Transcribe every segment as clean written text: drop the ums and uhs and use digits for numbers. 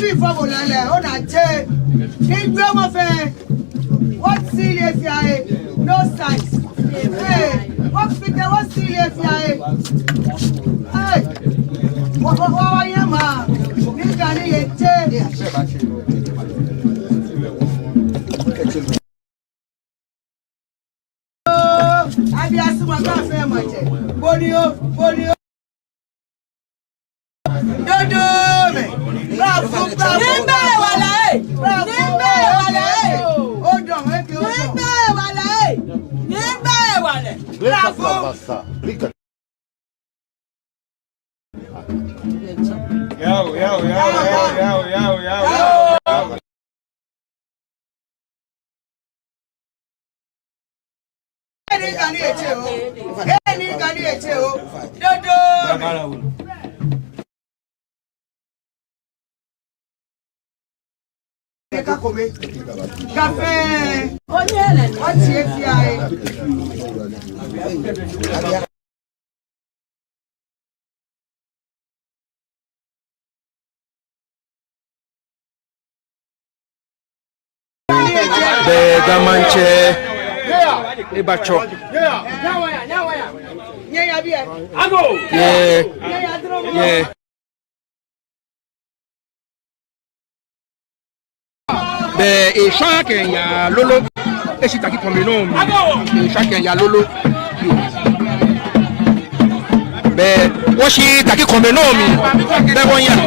be for Bolale, on a chair. In Gromaffair, what serious guy? No size. Hey, what figure was serious guy? Hey, what are you, ma? You can eat I be asking my family. Bonio. Café. The Gamanche Ibacho. Yeah. The Ishak and Ya Lolo, Eshitaki Pomino, Ishak and Ya Lolo. The Washi Taki Komenomi, the 1 year.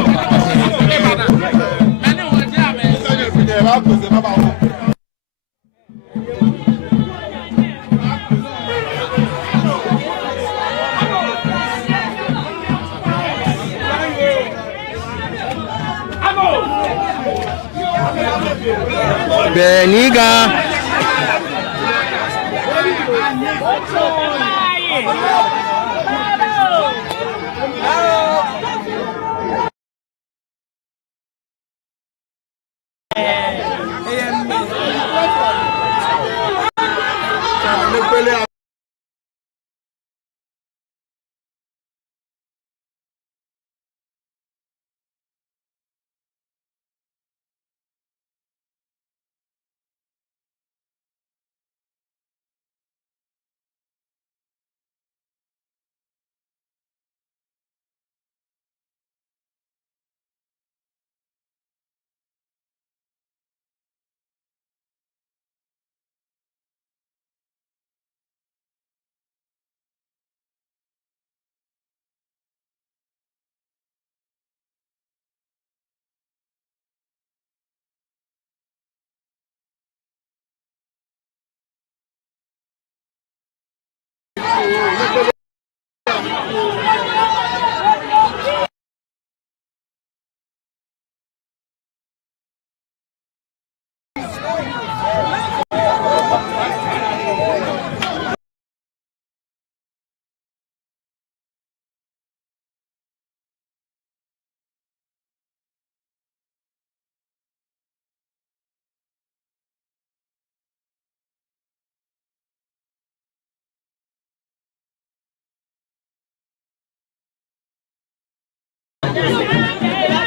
Beniga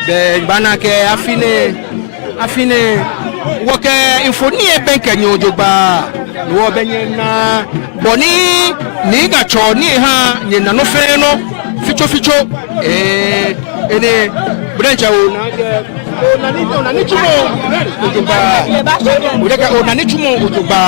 the Banake Affine Woke Infonie Benka Nyojoba, Wobena Boni, Niga Cho, Niha, Nino Feno, Ficho, Branch Utuba.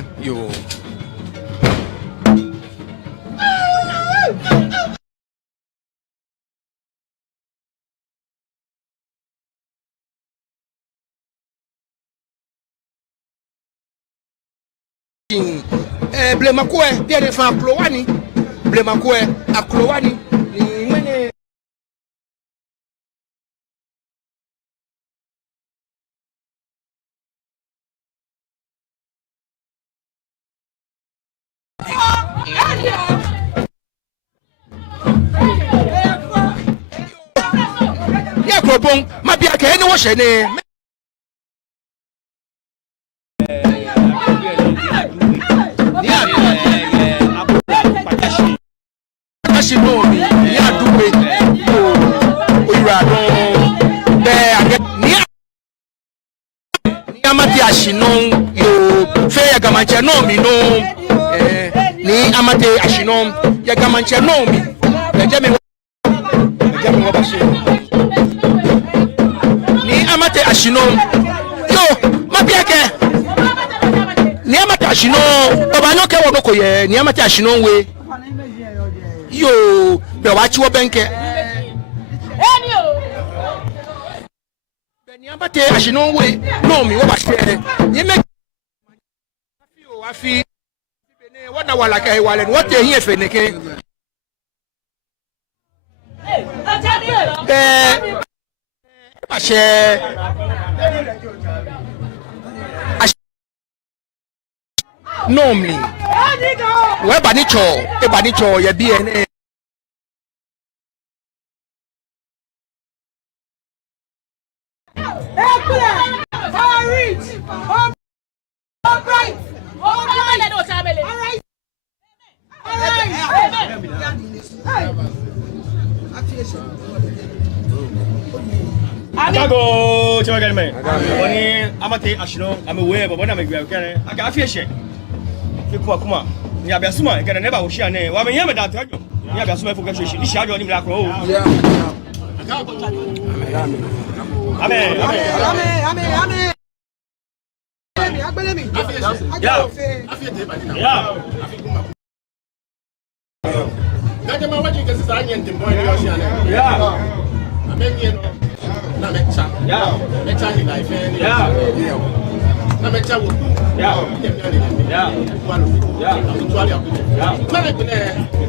Makwe, yo. Ble Makwe, bien de fan Klowani. Ble Makwe, a Klowani. Yeah, Klopong, Mabia, can you wash your name? She know me, yeah, do it. We rather there. Amati ashinon yo fe ya gamanche no mi no ni amati ashinon ya gamanche no mi eje mi wo ba se ni amati ashinon yo mabiake ni amati ashinon baba no ke wo no koye ni amati ashinon we yo be wa chi wo benke Niambate ashino we no mi wo ba share ye me afi bene wona wala kai wale what e here feneke ba share no mi we ba ni cho ye bi ene Chicago, Chicago, man. Oni amate ashino, amewebe, bona megwa kene. Aka afieshe. Kuma. Ni abiasuma, kene neba oshia ne. Wa menyame da tajo. Ni abiasuma fo kashwe. Ni shajo ni mla ko. Amen. Yeah. Najama waji kasi sa anyente boy ni oshia ne. Yeah. Amenye no. Na mecha. Yeah. Mecha ni life. Yeah. Na mecha wo. Yeah. Yeah. Walo. Yeah. Tuali akuti. Yeah. Mane kune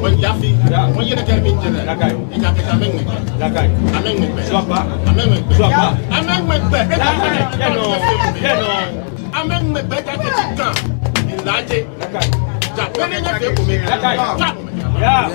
on yafi. Yeah. On yene termin jene. Lakai. Ika keta mengne. Lakai. Amengne. Swapa. Amengne. Swapa. Amengne. No. Amengne beta ketika. Ilaje. Lakai. Ja, pene nya fe ko me. Lakai. Yeah.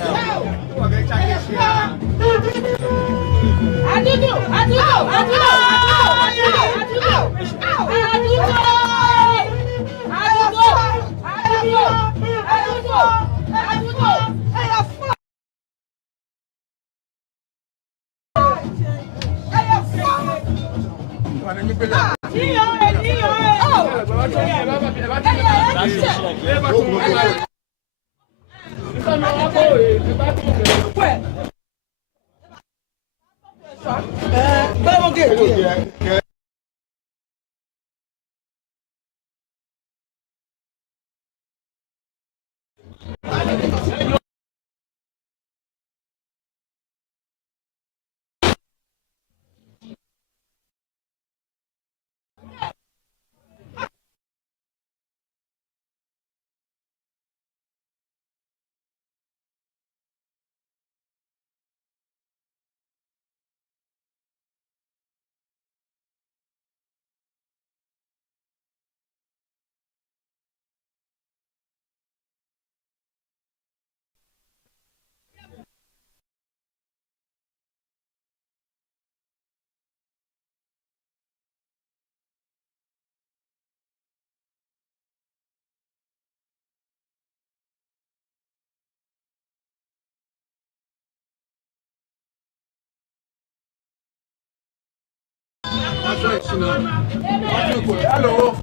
Hello.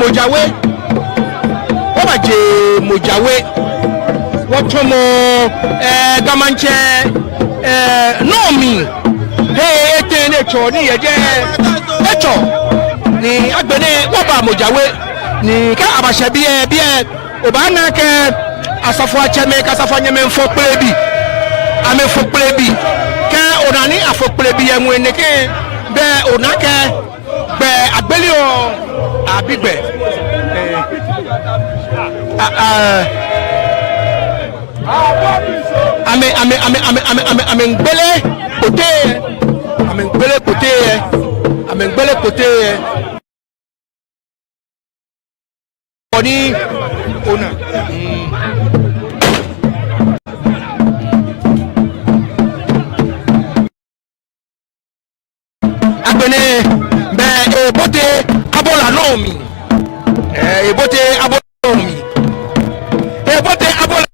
mojawe oba je mojawe wotomo gamanche nomi hey eten echo ni yeje echo ni agbene woba mojawe ni ka abashe bie oba na ke asafo acheme ka asafo nyeme mfo plebi ame fo plebi ke onani afo plebi enwe ke be onake be agbelio abigbe ame ngbele kote oni ona agbene be ebote abola nomi ebote abola nomi ebote abola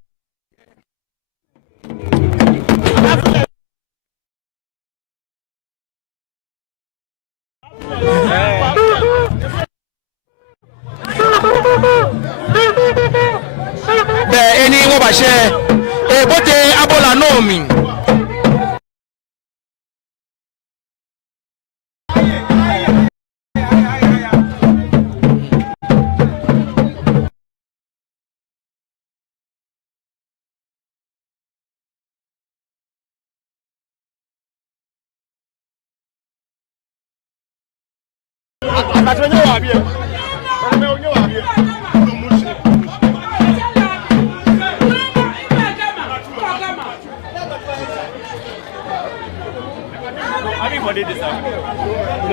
be eni wo ba se ebote abola nomi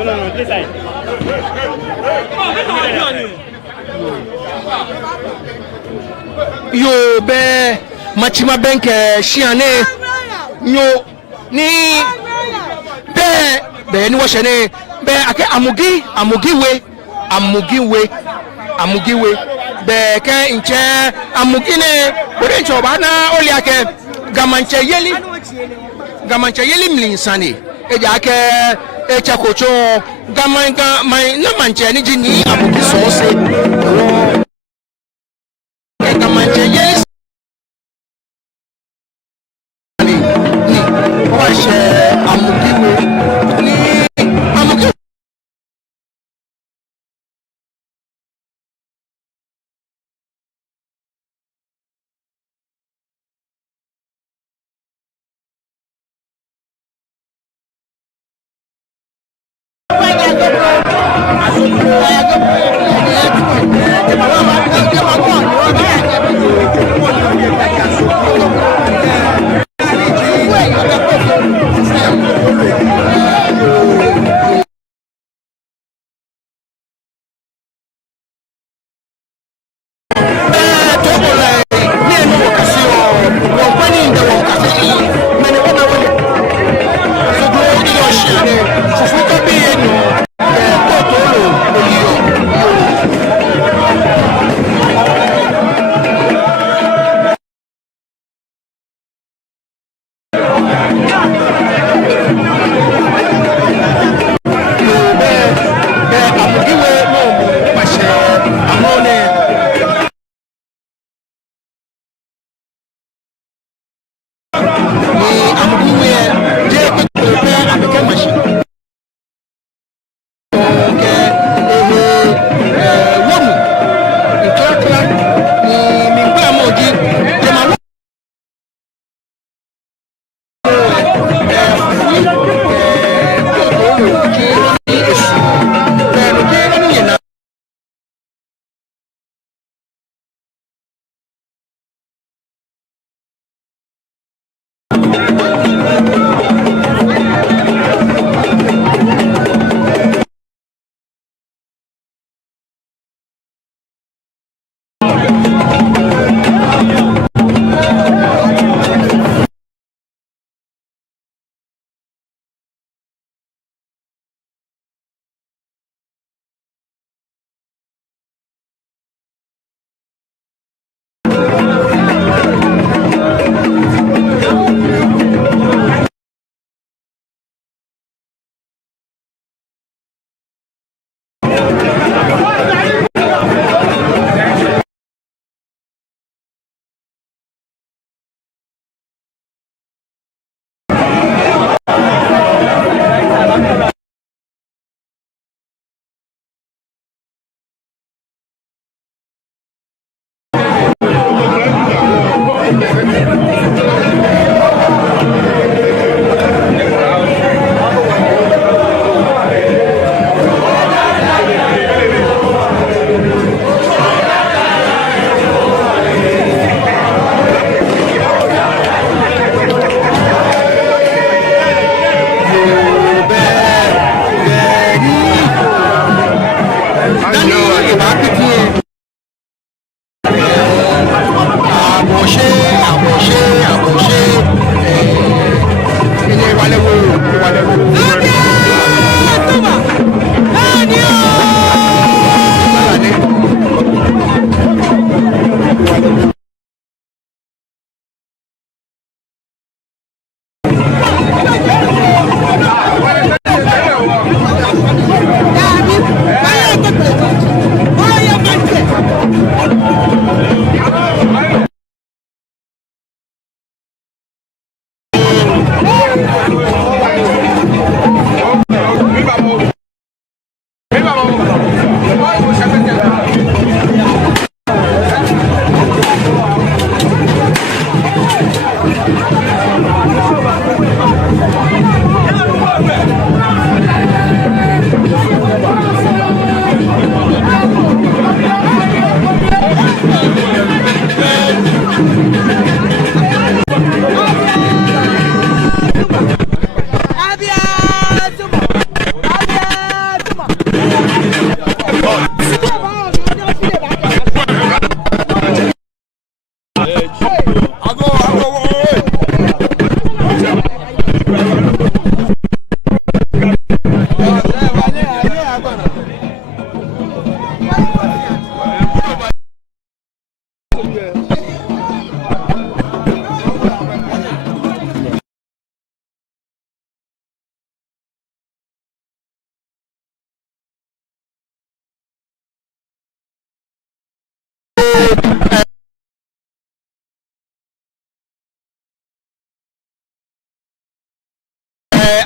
No, this side. Yo be machima benke shiane yo ni be ni wo shene be ake amugiwe be ke nche amugine ore nche oba na oli ake gamanche yeli mlinsani eja ake echakocho gamanga mai na manche ni jini amugi sose gamanche yeli ni washe amugiwe ni amugi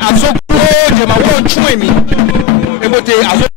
Azokwo de ma won tún èmi ebote azokwo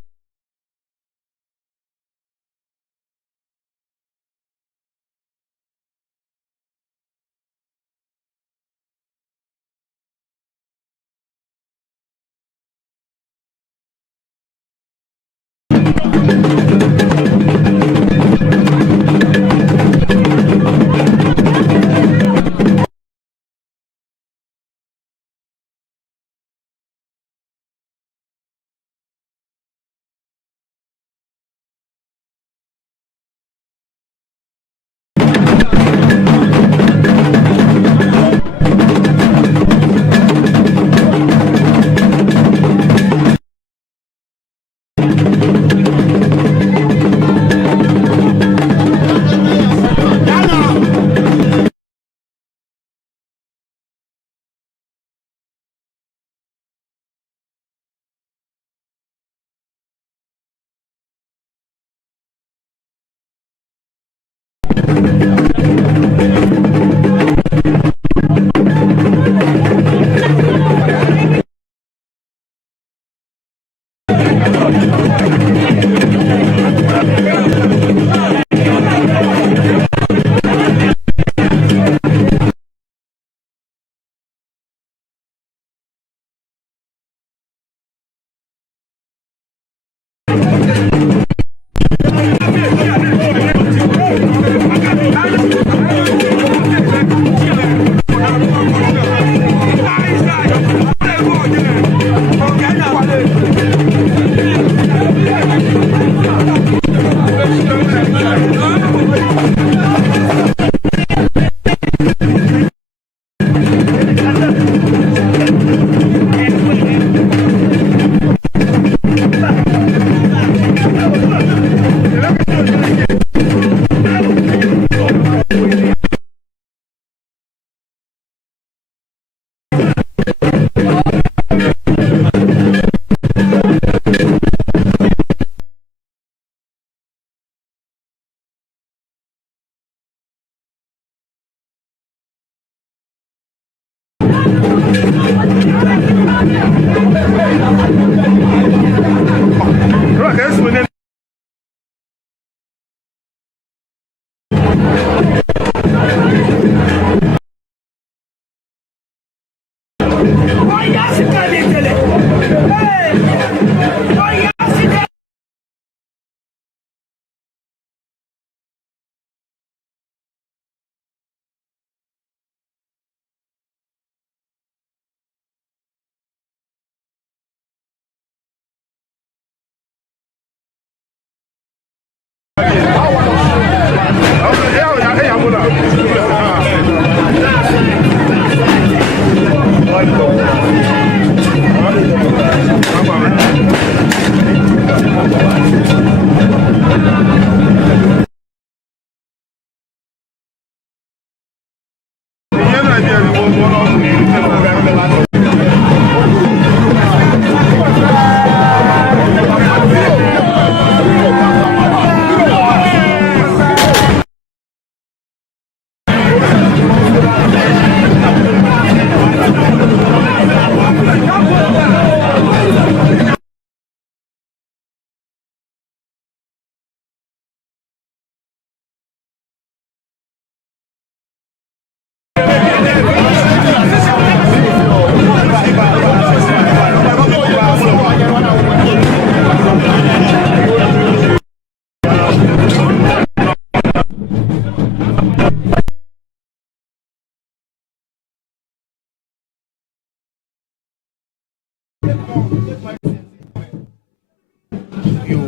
yo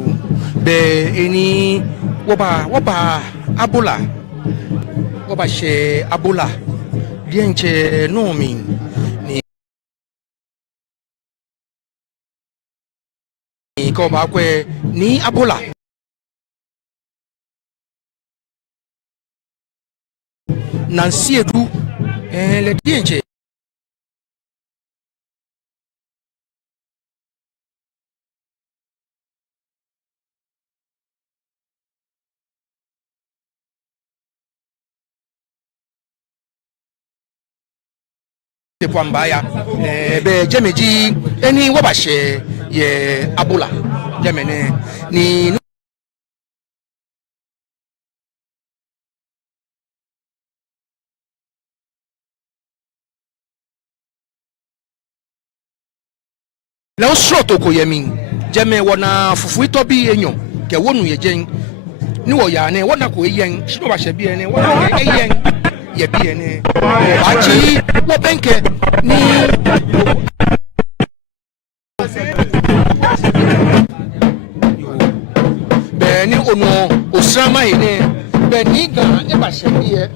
be any woba abola woba she abola dienche no mi ni ko ba kwe ni abola nansi edu le dienche kwamba ya be jemeji eni wabashe ye abola jemene ni na osro to ko yemin jeme wona fufu ito bi enyo ke wonu ye jen ni wo ya ne wona ko yen shino ba she bi ene wona yen ye bi ene achi wo benke ni be ni ono osrama ine be ni ga e ba she bi e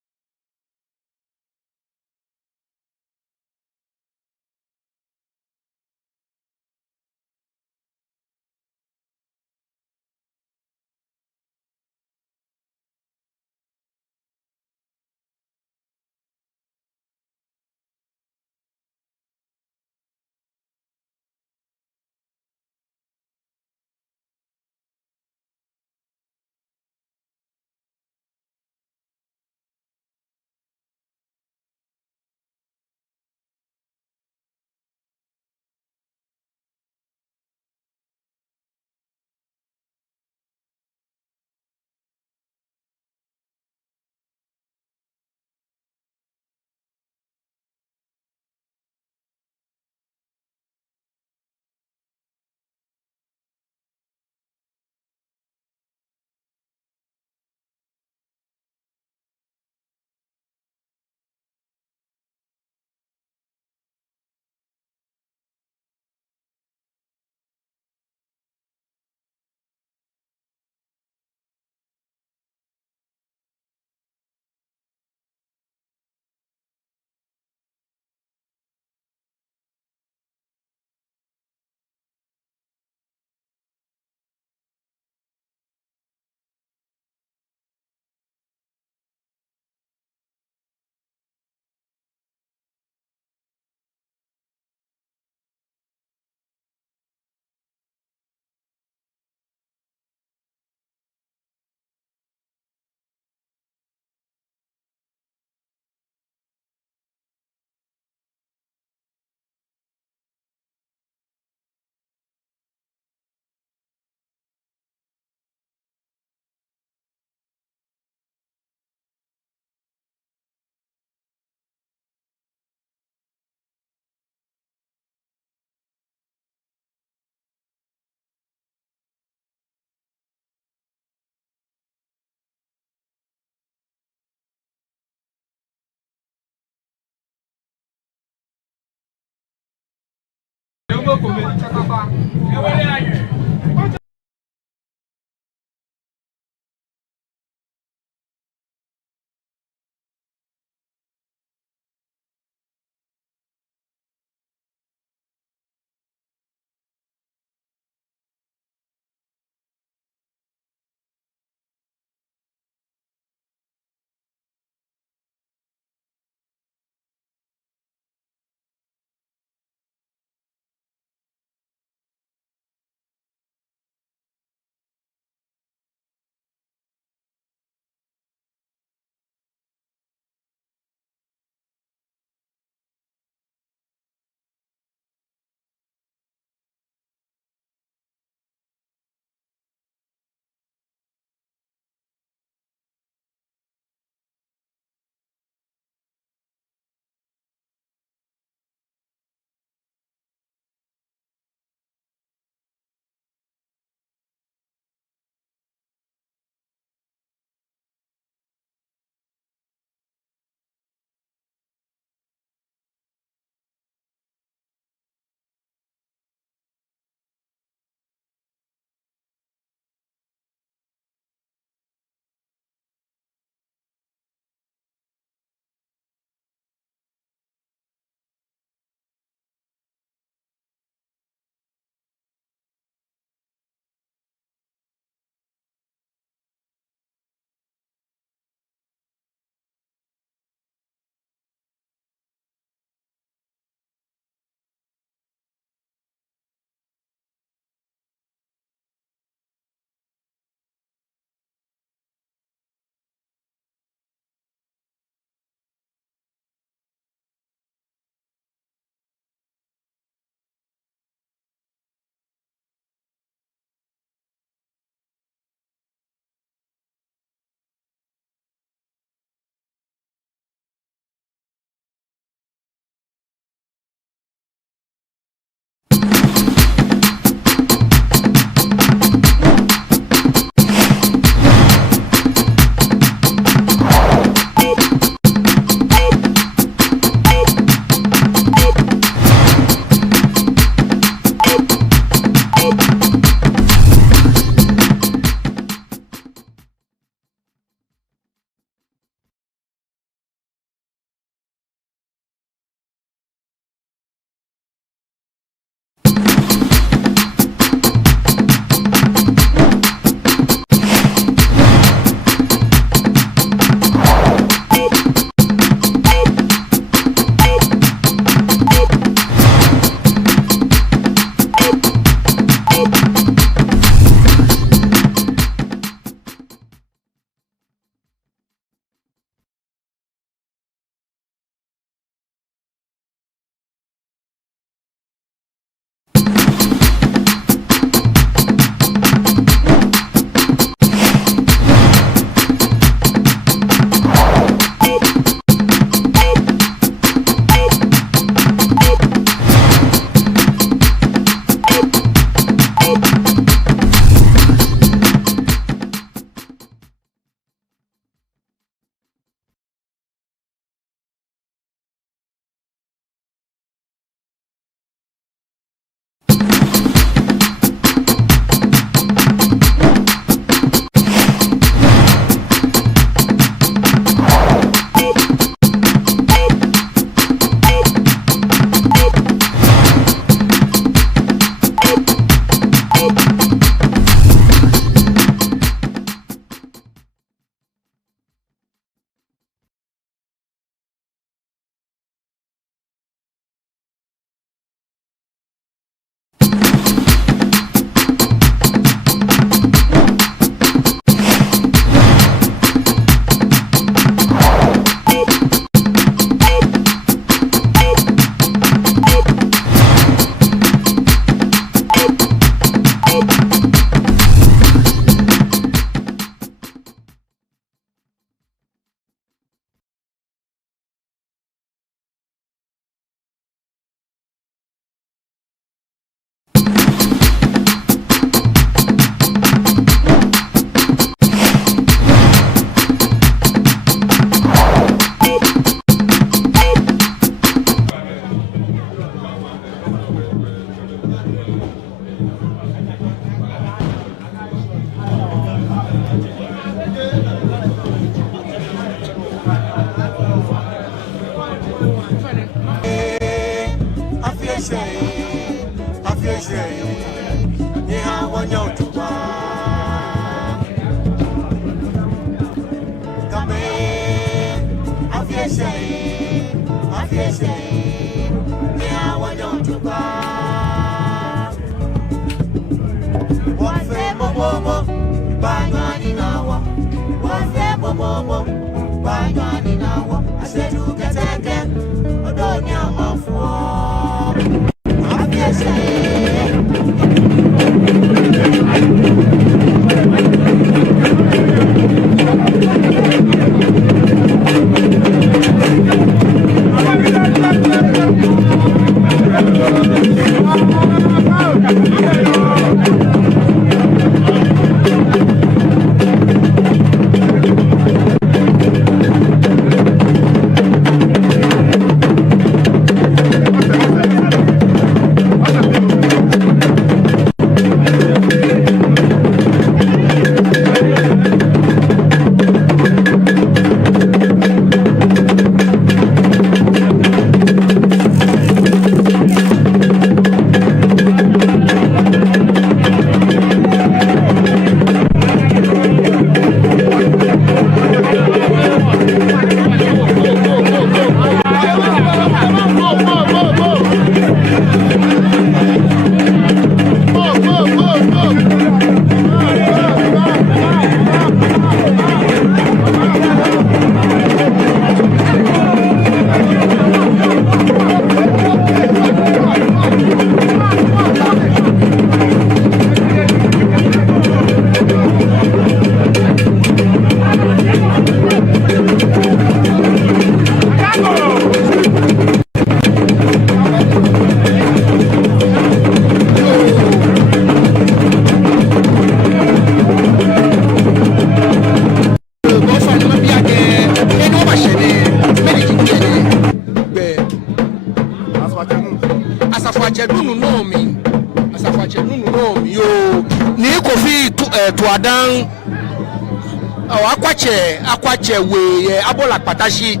akwache we abola patashi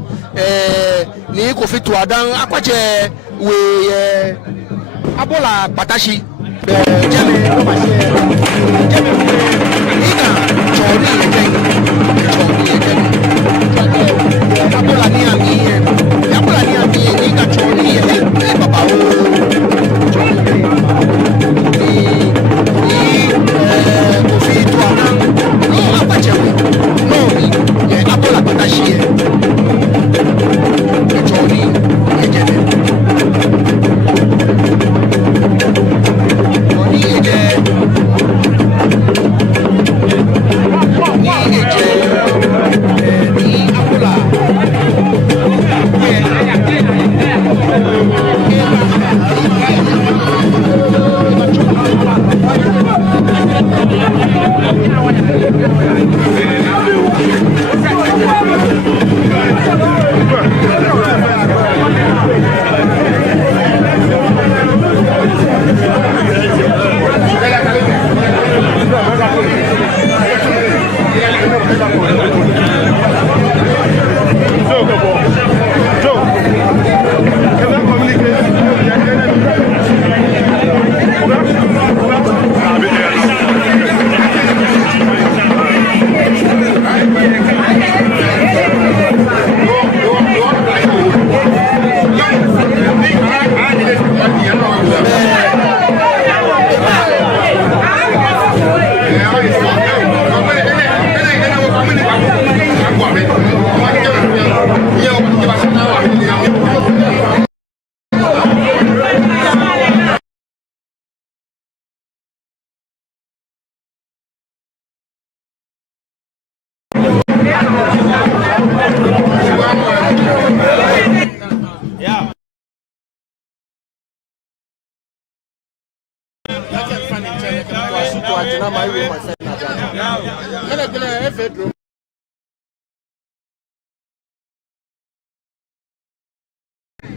ni ko fitu adan akwache we abola patashi jeme no ma se jeme ina chori abola ni ami ina chori baba ko fitu adan no akwache we abola patashi chori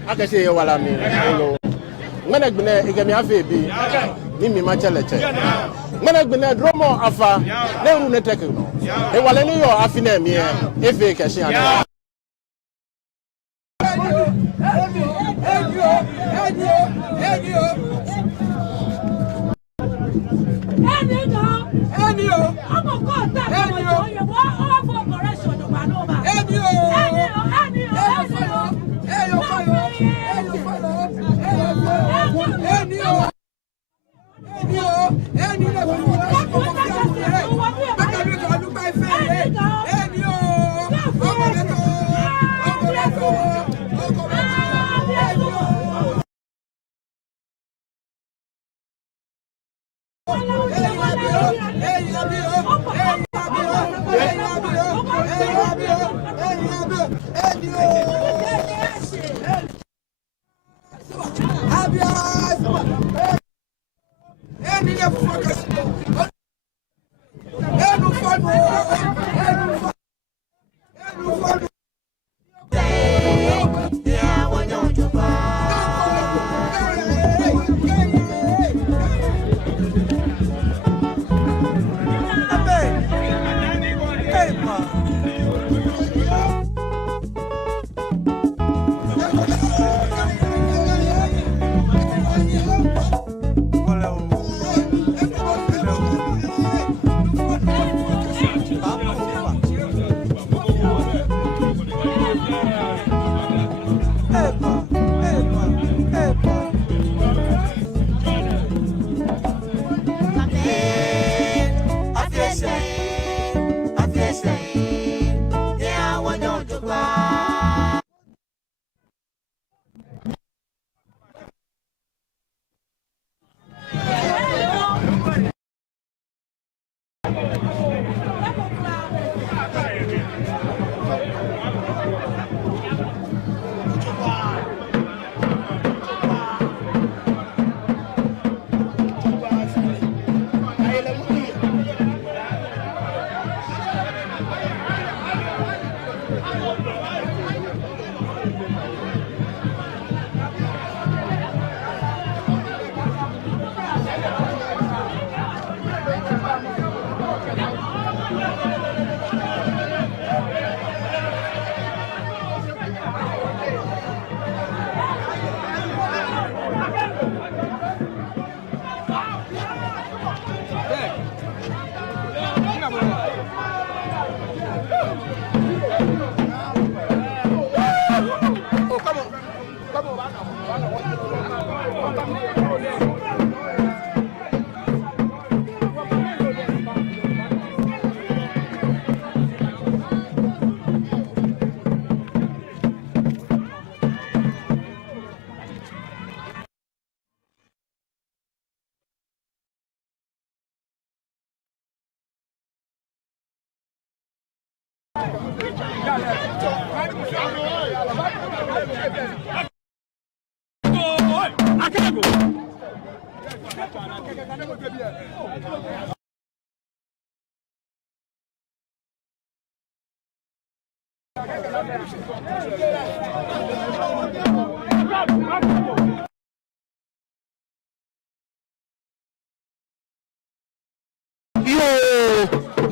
I say wala mi ngana gbene igami afa bi ni mi ma cheleche ngana gbene dromo afa na ru ne tek no e wala ni yo afi na mi efe ke shi ana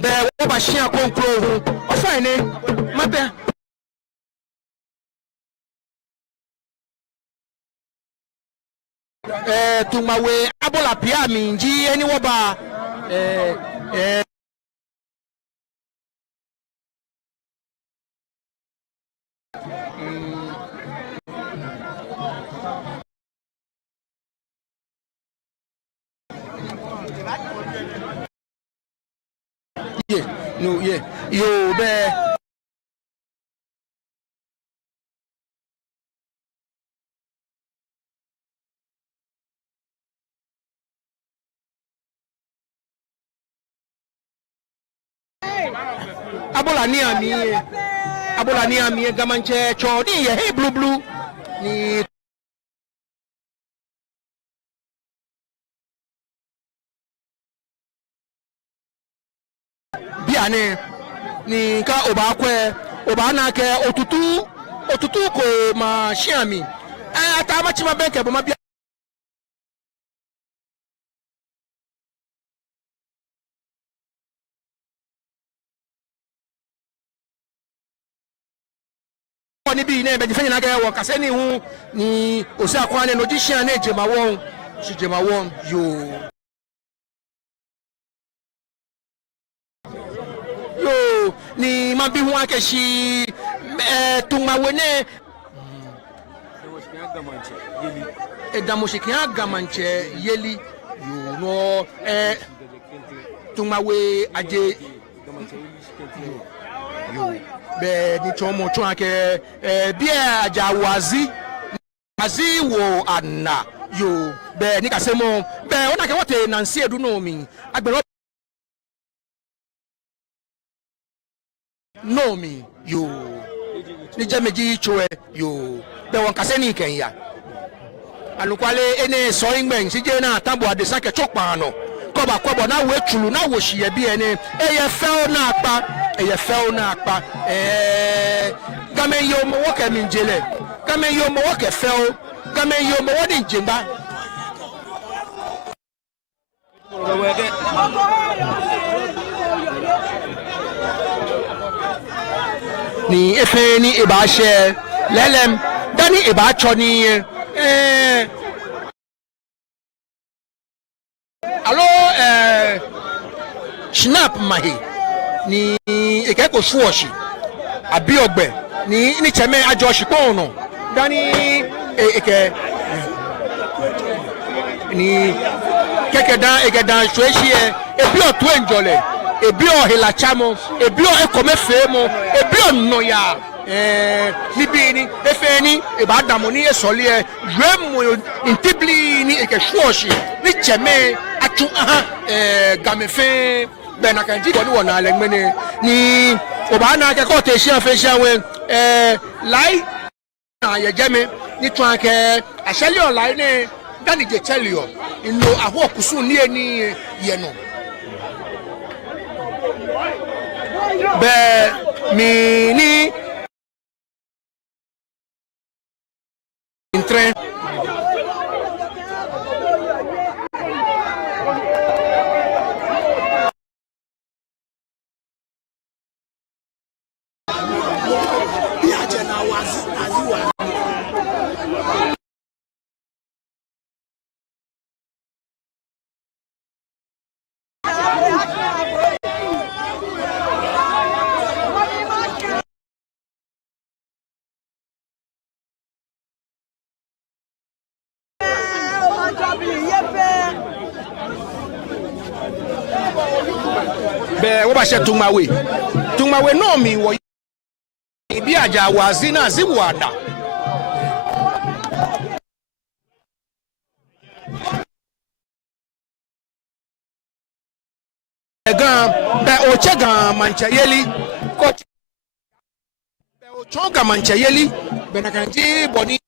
There was a concro. Oh, fine, Mate. To my way, Abola Piami, G, any waba. No, yeah, you there. Abola ni ami gamanche chodi ye hey blue ni biane ni ka oba na ke otutu ko ma shiami ata ma chima benke bo ma bia ni bi na be fanya na ga wo kase ni hu ni osi akwa ne no jishan na ejema won yo ni mabi hu akeshi tungawene edamoshiki agamanche yeli you know tungawe aje yo be ni chomo chwake bia ajawazi azi wo anna yo be ni kasemo be ona ke wote nansi edu no mi agbero no mi yo ni jameji choe yo be won kaseni kenya anukwale ene so ingben sije na tambo adesa ke chokpano koba kobo na we chulu na wo hie bi ene eye fel na akpa gamen yo mo wo ke mi njele gamen yo mo wo ke fel gamen yo mo wo di njemba ni efe ni iba she lelem dani iba cho ni alo snap mahi ni ekeko suoshi abi ogbe ni cheme ajoshi pono dani eke ni keke dan sueshi ebi otu enjole ebi o hilachamo ebi o ekomefemo ebi o noya nibi ni efe ni eba damo ni esoli yemu intibli ni eke suoshi ni cheme atu gamefe bena kanji ko ni wona alegmene ni oba na ke ko te sian fe sian we lai na ye jeme ni twan ke aseli o lai ne dani je chelio ino aho kusun ni eni ye no be mi ni intre be wo ba she tungmawe no mi wo bi aja wazi na ziwada gan be o chega manchayeli ko be o chonga manchayeli be na kanji boni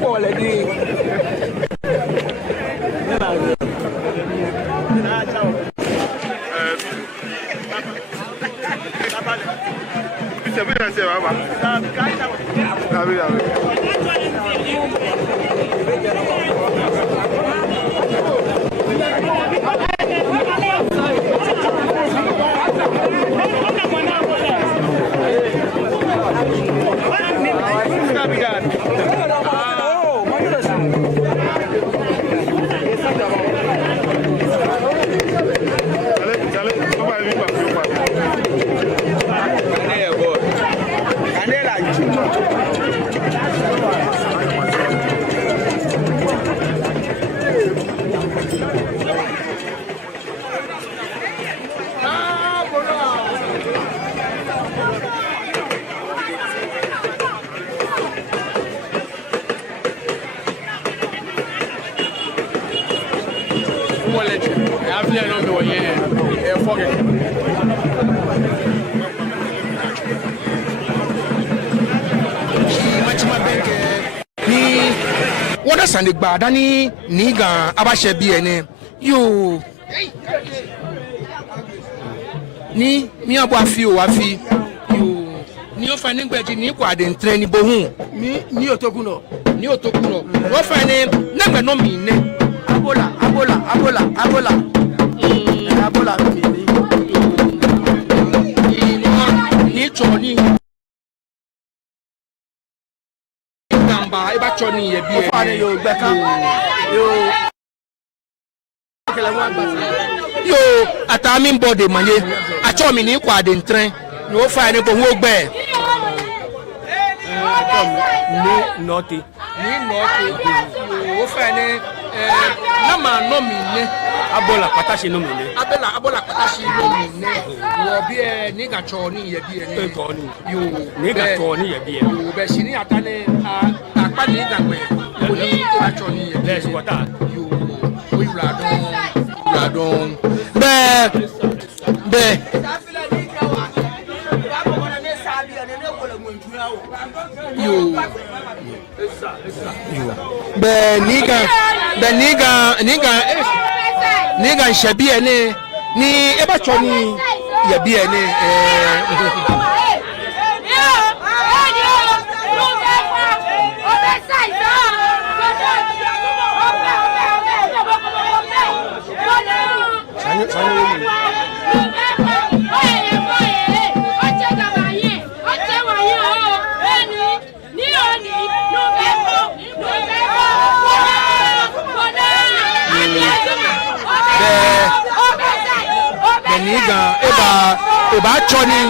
for lady. What is the badani niga abashebi ene you ni mi abo afi o afi you ni o fa ni gbeji ni kwa de ntre ni bohun ni otokuno wo fa ni na gbe no mi ne abola mi ni cho ni eba choni ye bi yo gbeka yo atami body manye acho mi ni kwa de ntren ni o fa ni bo wo gbe ni noti o fa ni na ma no mi ne abola patashi no mi ne abola patashi no mi ne wo bi ni ga cho ni ye bi ni ko ni yo ni ga cho ni ye bi yo be shi ni atane apa ni ga gbe ko ni ga cho ni ye let's water yo we radon be yo niga shabi ene ni eba choni ya bi ene niga eba choni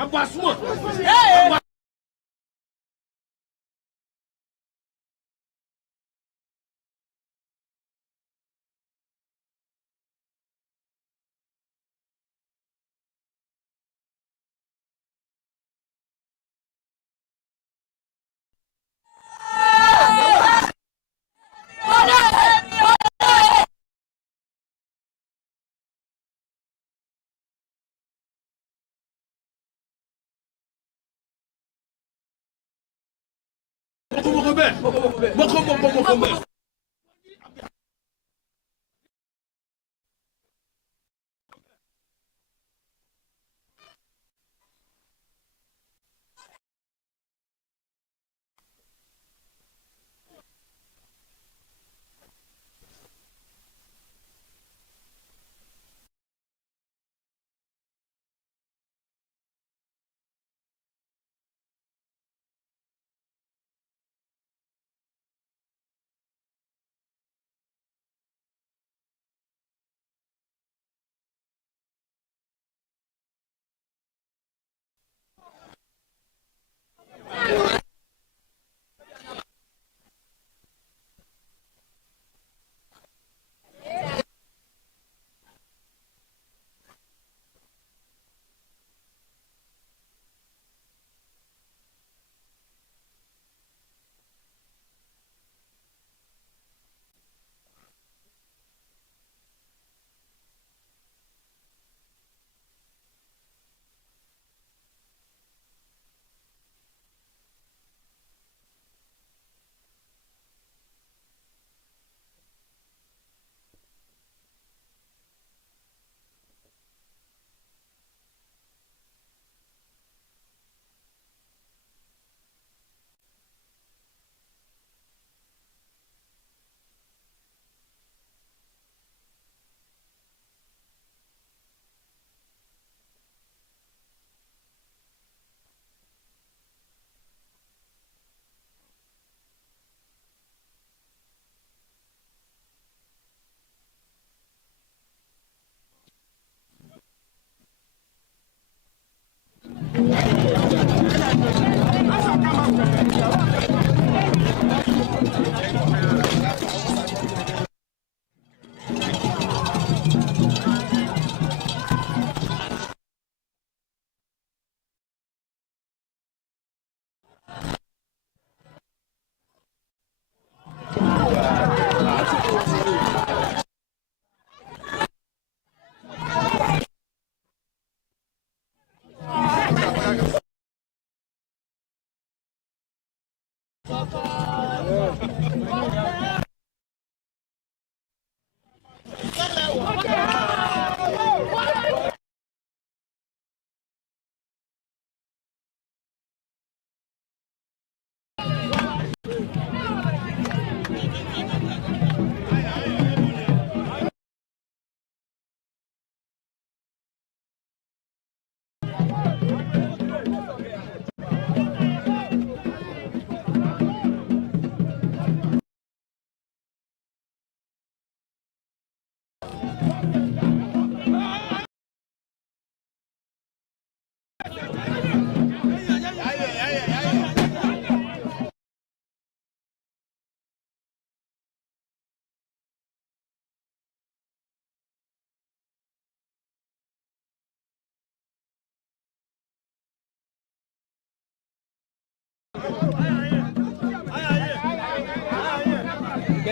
Abasmo.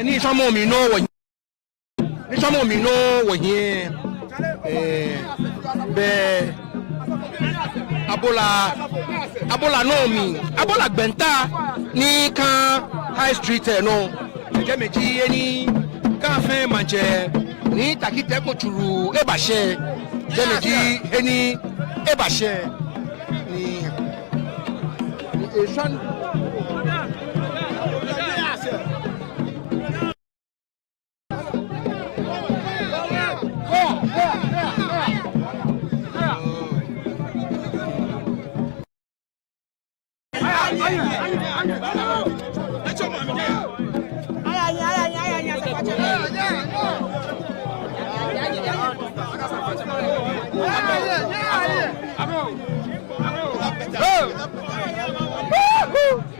Ni samo mi no wo ni samo mi no wo here be abola no mi abola gbenta ni kan high street no je meji eni kan fe manje ni takite ko turu e ba se je meji eni e ba se ni e shan Oh!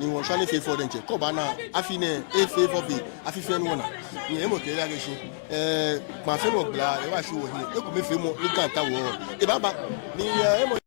ni won shani fe for denche ko bana afine e fe for be afife no na ni emo ke la geshi ma fe mo gla e wa shi wo ni e ko me fe mo ni kan ta wo e baba ni emo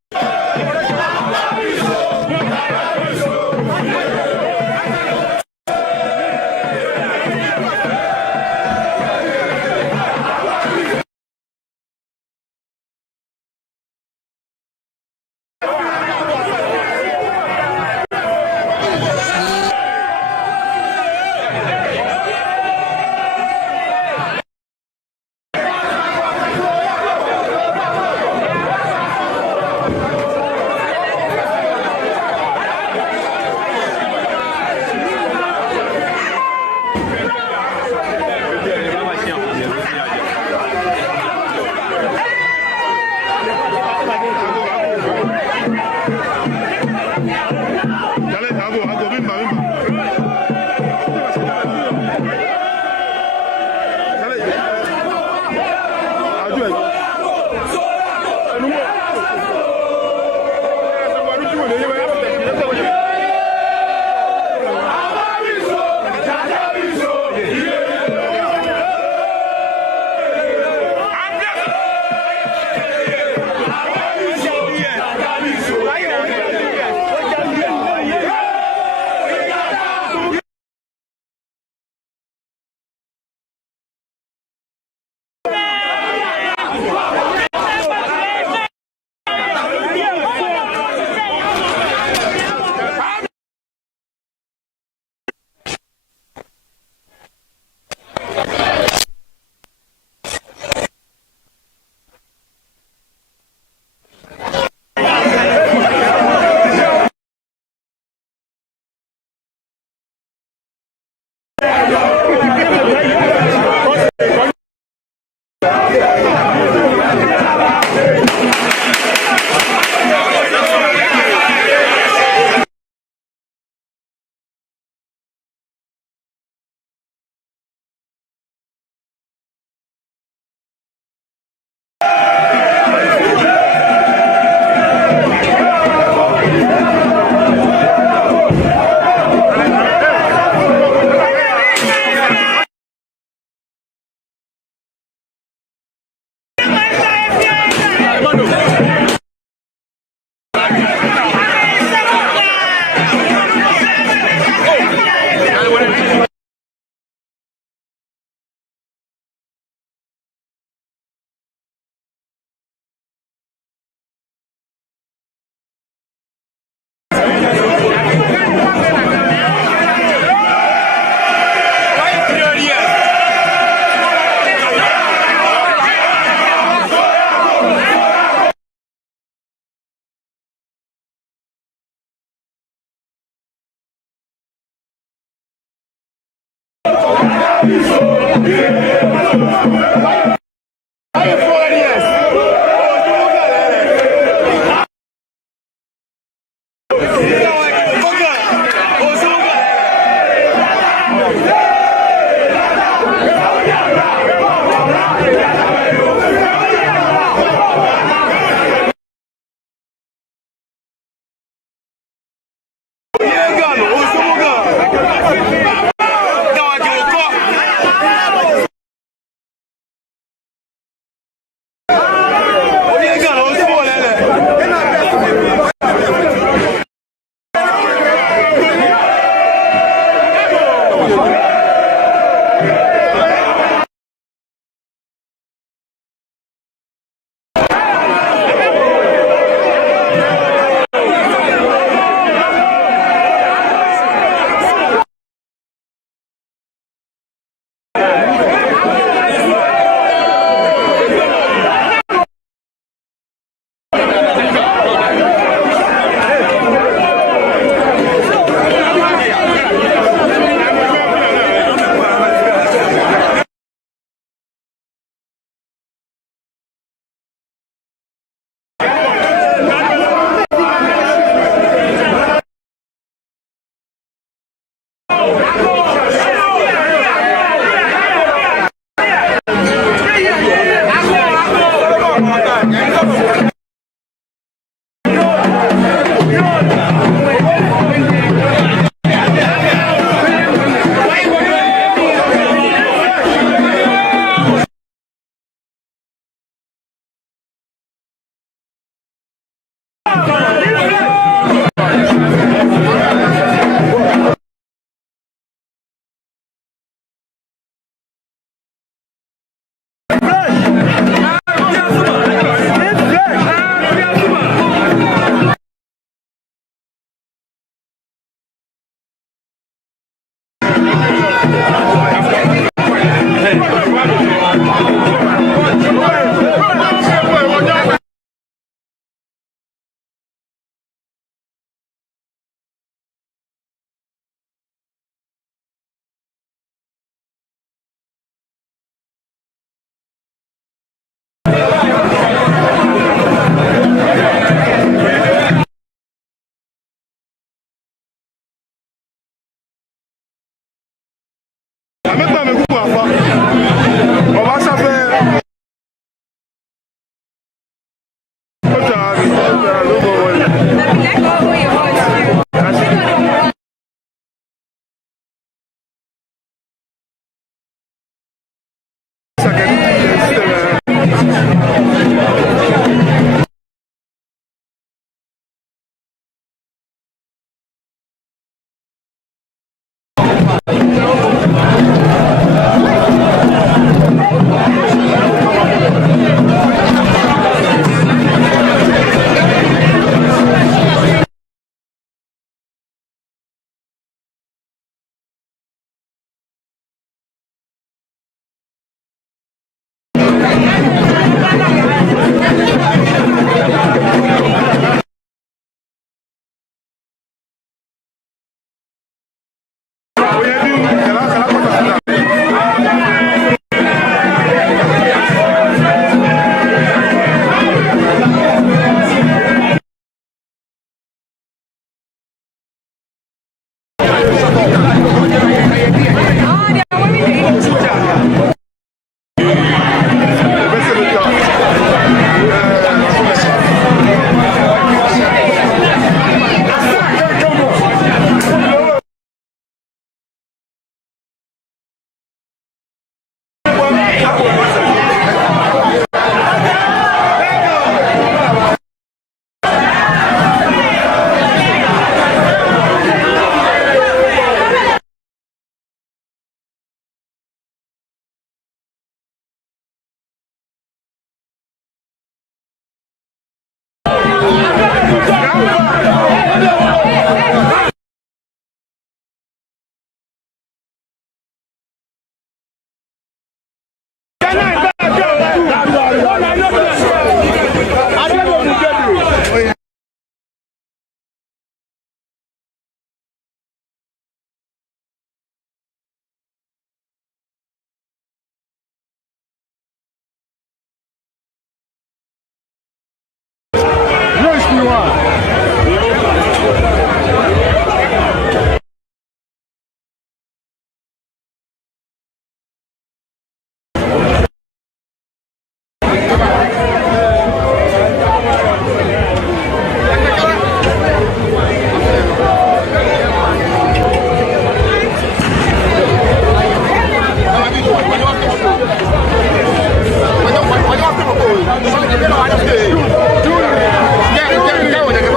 Yeah,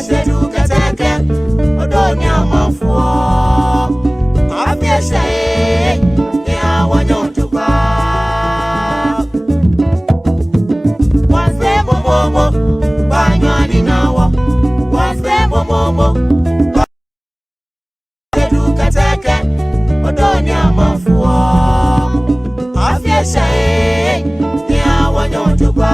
asedu kateke odonya mafo afiesha ya wanyontuba wanse momo banywani nawo wanse momo asedu kateke odonya mafo afiesha ya wanyontuba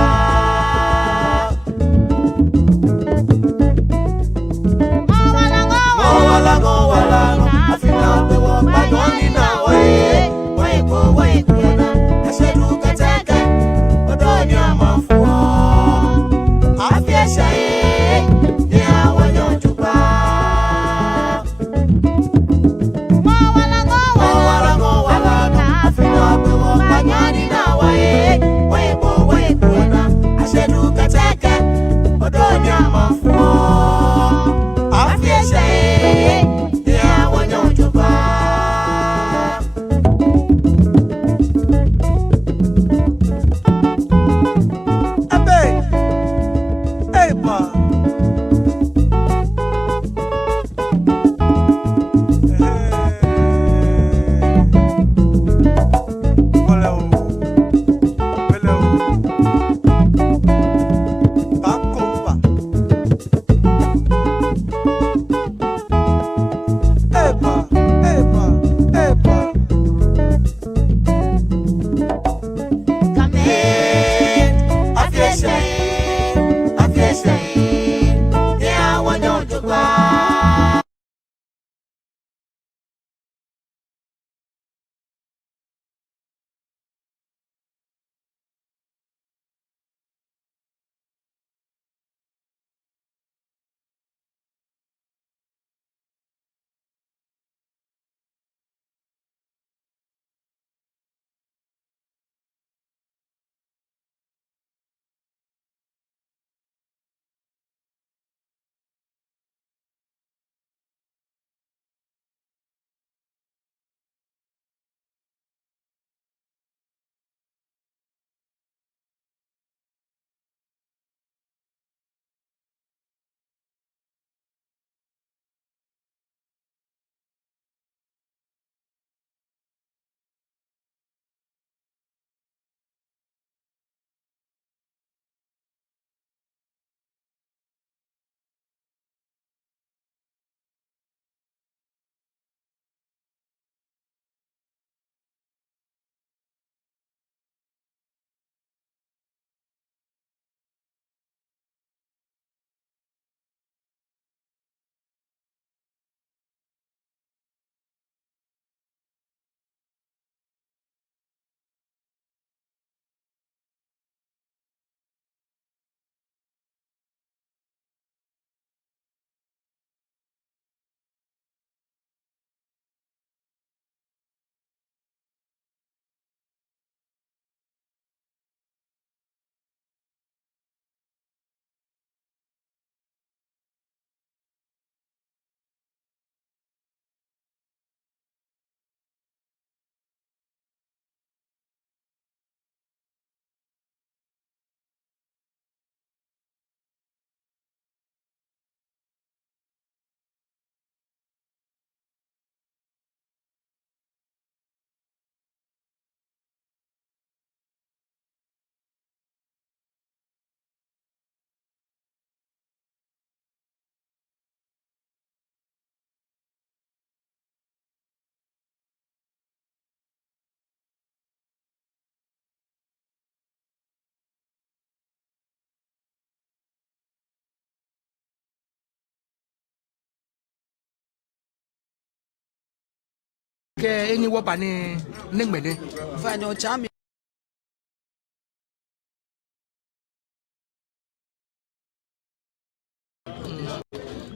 Any wapane nengmene. Vanyo chami.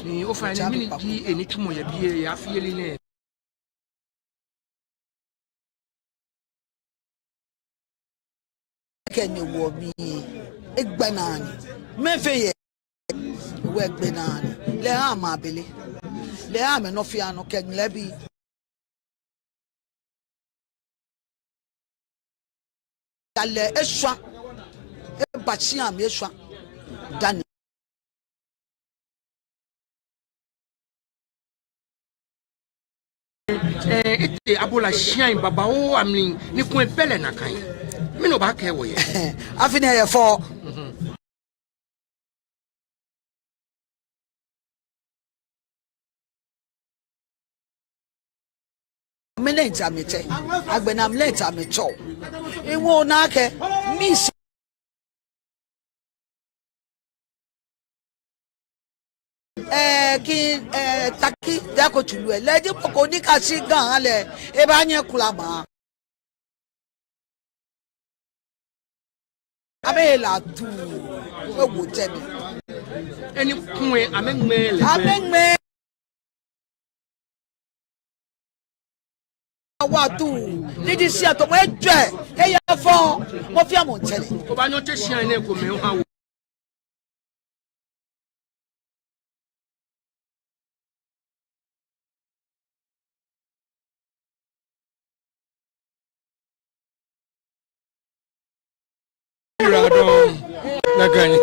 Ni ofane mini di eni tumo ya biye ya fieli ne. Kenye wo bi egbanani. Mefeye. We egbanani. Le ha ma bele. Le ha me no fia no kenlebi. Ale eswa e bachi am eswa dani ite abola shine baba o amni ni kun pele na kan me no ba ka wo ye afini ye fo minute amete agbena minute amecho iwo na ke miss ki taki dako tulu e leje poko ni ka si gan ale e ba yen kula ma abe la tu e wo temi eni kun e amengme le amengme wa tu ni di si ato mo eje e ya fo mo fi amon tele o ba nyo te shine ne ko me ha wo Nakani.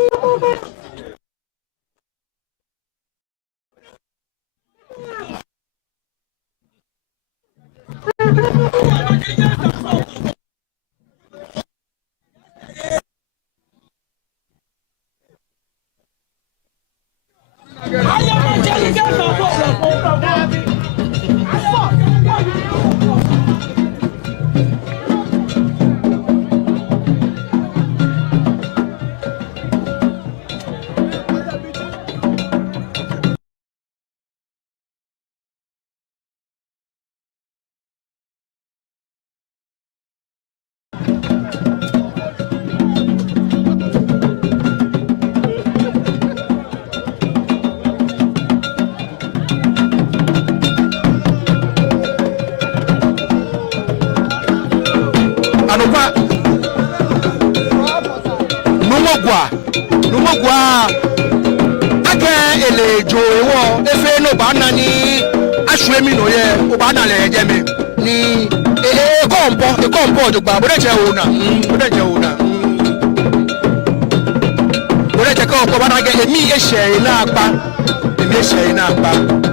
Numogwa ake elejo ewo efe no ba na ni asuemi no ye o ba na le je mi ni kompo jogba bo de je ona bo de je ko ba na ge emi e se ina apa